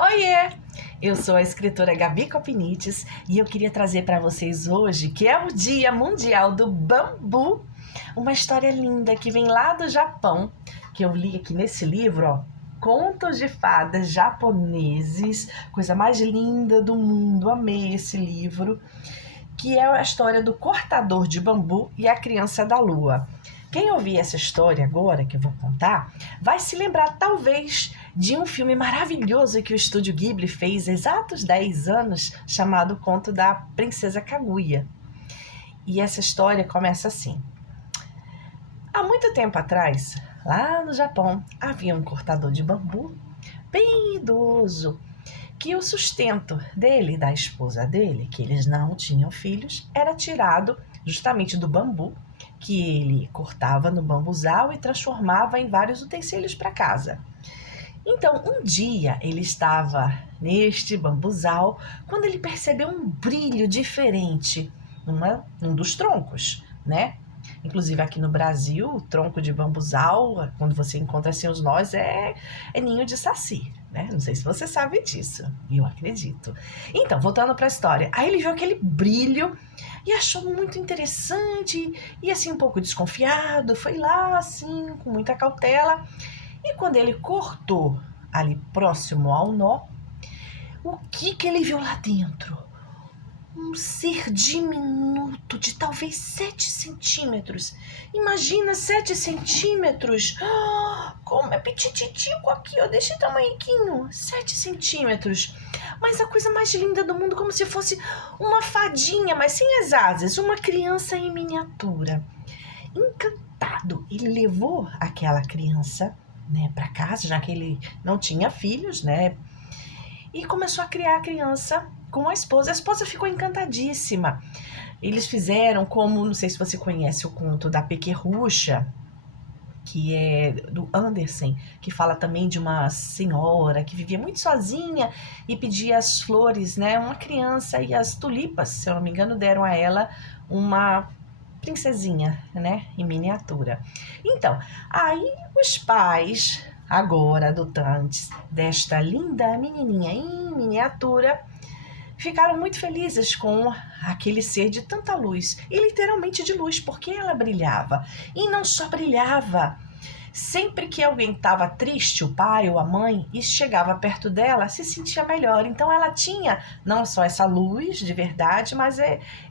Oiê! Eu sou a escritora Gabi Copinites e eu queria trazer para vocês hoje, que é o Dia Mundial do Bambu, uma história linda que vem lá do Japão, que eu li aqui nesse livro, ó. Contos de fadas japoneses, coisa mais linda do mundo, amei esse livro, que é a história do cortador de bambu e a criança da lua. Quem ouvir essa história agora, que eu vou contar, vai se lembrar talvez de um filme maravilhoso que o Estúdio Ghibli fez há exatos 10 anos, chamado Conto da Princesa Kaguya. E essa história começa assim. Há muito tempo atrás, lá no Japão, havia um cortador de bambu bem idoso, que o sustento dele e da esposa dele, que eles não tinham filhos, era tirado justamente do bambu, que ele cortava no bambuzal e transformava em vários utensílios para casa. Então, um dia ele estava neste bambuzal quando ele percebeu um brilho diferente num dos troncos, né? Inclusive aqui no Brasil, o tronco de bambuzal, quando você encontra assim os nós, é ninho de saci, né? Não sei se você sabe disso, eu acredito. Então, voltando para a história, aí ele viu aquele brilho e achou muito interessante e assim um pouco desconfiado, foi lá assim com muita cautela e quando ele cortou ali próximo ao nó, o que ele viu lá dentro? Um ser diminuto de talvez 7 centímetros. Imagina 7 centímetros. Como é petititico aqui, ó, desse tamanhiquinho. 7 centímetros. Mas a coisa mais linda do mundo, como se fosse uma fadinha, mas sem as asas. Uma criança em miniatura. Encantado, ele levou aquela criança, né, para casa, já que ele não tinha filhos, né? E começou a criar a criança com a esposa. A esposa ficou encantadíssima. Eles fizeram como, não sei se você conhece o conto da Pequerrucha, que é do Andersen, que fala também de uma senhora que vivia muito sozinha e pedia as flores, né? Uma criança e as tulipas, se eu não me engano, deram a ela uma princesinha, né? Em miniatura. Então, aí os pais, agora adotantes desta linda menininha em miniatura, ficaram muito felizes com aquele ser de tanta luz, e literalmente de luz, porque ela brilhava. E não só brilhava, sempre que alguém estava triste, o pai ou a mãe, e chegava perto dela, se sentia melhor. Então ela tinha não só essa luz de verdade, mas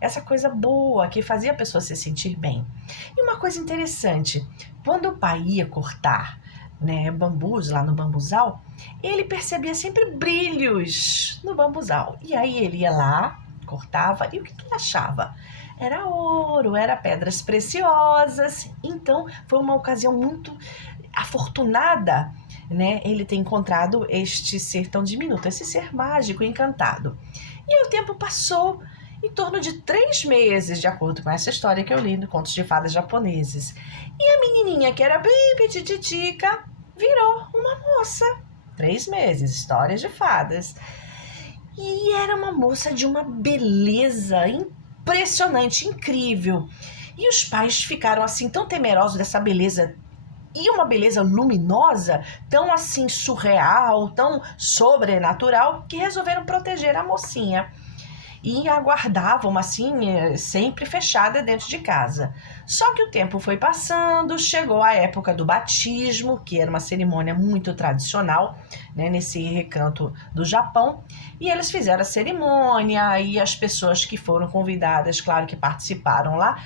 essa coisa boa que fazia a pessoa se sentir bem. E uma coisa interessante, quando o pai ia cortar, né, bambus lá no bambuzal, ele percebia sempre brilhos no bambuzal. E aí ele ia lá, cortava, e o que ele achava? Era ouro, era pedras preciosas. Então foi uma ocasião muito afortunada, né, ele ter encontrado este ser tão diminuto, esse ser mágico, encantado. E aí o tempo passou, em torno de 3 meses, de acordo com essa história que eu li no Contos de Fadas Japoneses. E a menininha, que era bem petititica, virou uma moça. 3 meses, histórias de fadas. E era uma moça de uma beleza impressionante, incrível. E os pais ficaram assim tão temerosos dessa beleza, e uma beleza luminosa, tão assim surreal, tão sobrenatural, que resolveram proteger a mocinha. E aguardavam assim, sempre fechada dentro de casa. Só que o tempo foi passando, chegou a época do batismo, que era uma cerimônia muito tradicional, né, nesse recanto do Japão, e eles fizeram a cerimônia, e as pessoas que foram convidadas, claro que participaram lá,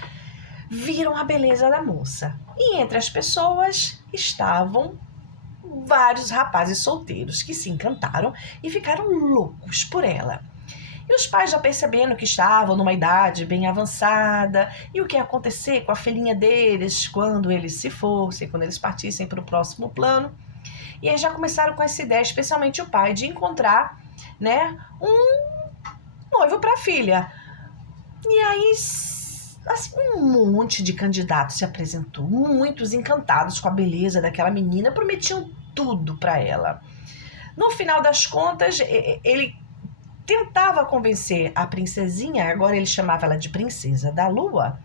viram a beleza da moça. E entre as pessoas estavam vários rapazes solteiros que se encantaram e ficaram loucos por ela. E os pais já percebendo que estavam numa idade bem avançada e o que ia acontecer com a filhinha deles quando eles se fossem, quando eles partissem para o próximo plano. E aí já começaram com essa ideia, especialmente o pai, de encontrar, né, um noivo para a filha. E aí assim, um monte de candidatos se apresentou, muitos encantados com a beleza daquela menina, prometiam tudo para ela. No final das contas, ele tentava convencer a princesinha, agora ele chamava ela de Princesa da Lua,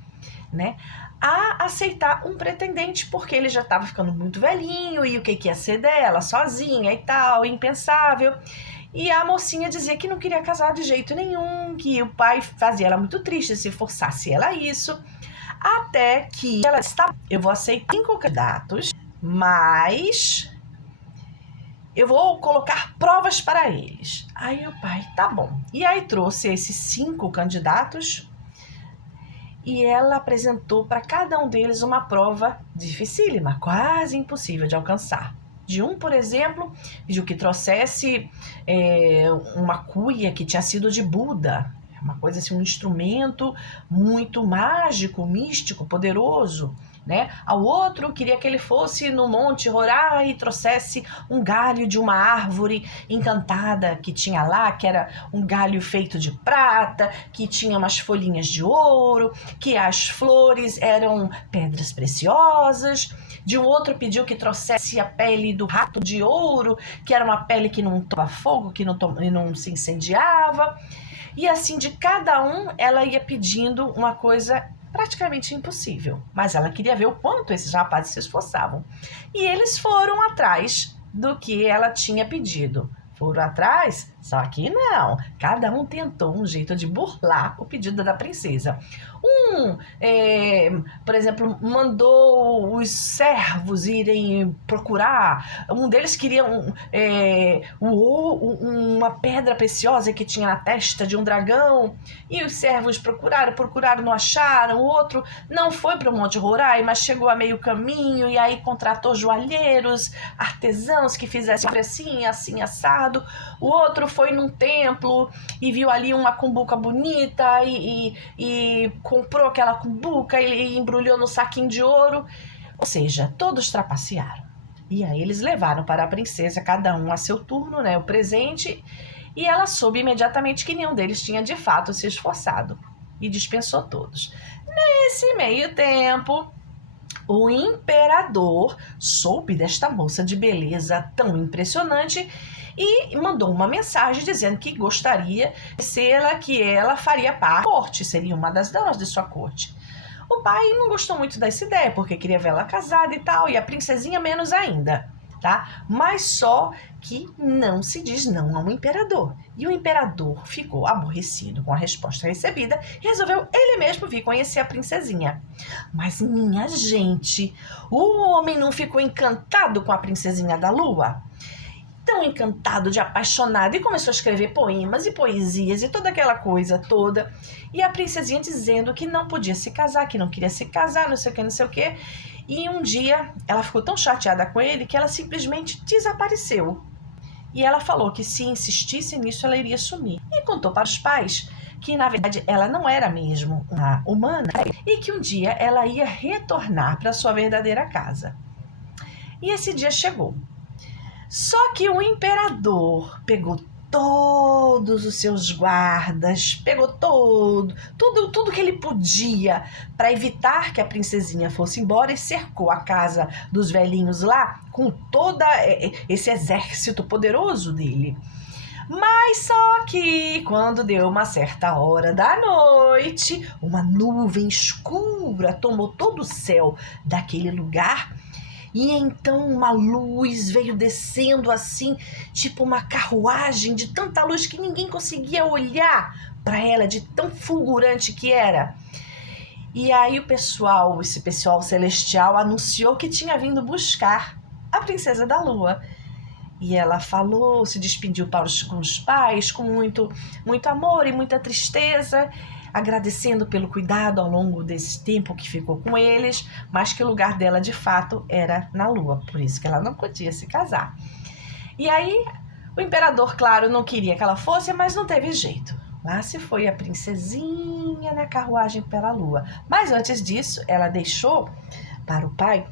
né, a aceitar um pretendente, porque ele já estava ficando muito velhinho, e o que ia ser dela, sozinha e tal, impensável. E a mocinha dizia que não queria casar de jeito nenhum, que o pai fazia ela muito triste se forçasse ela a isso. Até que ela disse, tá, eu vou aceitar 5 candidatos, mas eu vou colocar provas para eles. Aí o pai, tá bom. E aí trouxe esses 5 candidatos e ela apresentou para cada um deles uma prova dificílima, quase impossível de alcançar. De um, por exemplo, pediu que trouxesse uma cuia que tinha sido de Buda. Uma coisa assim, um instrumento muito mágico, místico, poderoso, né? Ao outro, queria que ele fosse no Monte Rorai e trouxesse um galho de uma árvore encantada que tinha lá, que era um galho feito de prata, que tinha umas folhinhas de ouro, que as flores eram pedras preciosas. De um outro pediu que trouxesse a pele do rato de ouro, que era uma pele que não tomava fogo, que não se incendiava. E assim, de cada um, ela ia pedindo uma coisa praticamente impossível. Mas ela queria ver o quanto esses rapazes se esforçavam. E eles foram atrás do que ela tinha pedido. Foram atrás, só que não. Cada um tentou um jeito de burlar o pedido da princesa. Por exemplo, mandou os servos irem procurar. Um deles queria uma pedra preciosa que tinha na testa de um dragão. E os servos procuraram, não acharam. O outro não foi para o Monte Rorai, mas chegou a meio caminho e aí contratou joalheiros, artesãos que fizessem assim, assado. O outro foi num templo e viu ali uma cumbuca bonita e comprou aquela cumbuca e embrulhou no saquinho de ouro. Ou seja, todos trapacearam. E aí eles levaram para a princesa, cada um a seu turno, né, o presente, e ela soube imediatamente que nenhum deles tinha de fato se esforçado e dispensou todos. Nesse meio tempo, o imperador soube desta moça de beleza tão impressionante e mandou uma mensagem dizendo que gostaria de ser que ela faria parte da corte, seria uma das damas de sua corte. O pai não gostou muito dessa ideia, porque queria vê-la casada e tal, e a princesinha menos ainda, tá? Mas só que não se diz não ao imperador. E o imperador ficou aborrecido com a resposta recebida e resolveu ele mesmo vir conhecer a princesinha. Mas, minha gente, o homem não ficou encantado com a princesinha da lua? Tão encantado, de apaixonado, e começou a escrever poemas e poesias e toda aquela coisa toda. E a princesinha dizendo que não podia se casar, que não queria se casar, não sei o que. E um dia ela ficou tão chateada com ele que ela simplesmente desapareceu. E ela falou que se insistisse nisso ela iria sumir. E contou para os pais que na verdade ela não era mesmo uma humana e que um dia ela ia retornar para sua verdadeira casa. E esse dia chegou. Só que o imperador pegou todos os seus guardas, pegou tudo que ele podia para evitar que a princesinha fosse embora e cercou a casa dos velhinhos lá com todo esse exército poderoso dele. Mas só que quando deu uma certa hora da noite, uma nuvem escura tomou todo o céu daquele lugar. E então uma luz veio descendo assim, tipo uma carruagem de tanta luz que ninguém conseguia olhar para ela, de tão fulgurante que era. E aí esse pessoal celestial anunciou que tinha vindo buscar a princesa da lua. E ela falou, se despediu com os pais com muito amor e muita tristeza, agradecendo pelo cuidado ao longo desse tempo que ficou com eles, mas que o lugar dela de fato era na lua, por isso que ela não podia se casar. E aí o imperador, claro, não queria que ela fosse, mas não teve jeito. Lá se foi a princesinha na carruagem pela lua. Mas antes disso, ela deixou para o pai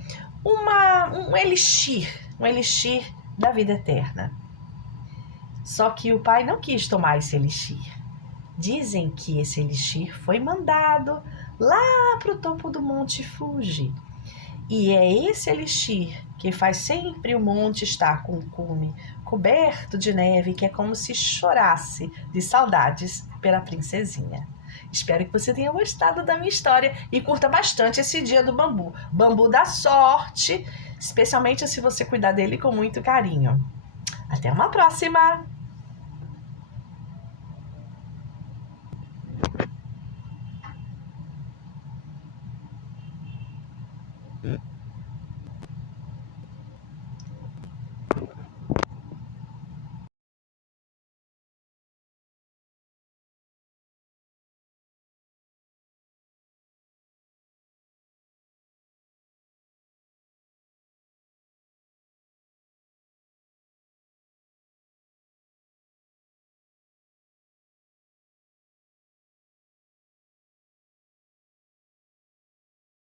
um elixir da vida eterna. Só que o pai não quis tomar esse elixir. Dizem que esse elixir foi mandado lá para o topo do Monte Fuji. E é esse elixir que faz sempre o monte estar com o cume coberto de neve, que é como se chorasse de saudades pela princesinha. Espero que você tenha gostado da minha história e curta bastante esse dia do bambu. Bambu da sorte, especialmente se você cuidar dele com muito carinho. Até uma próxima!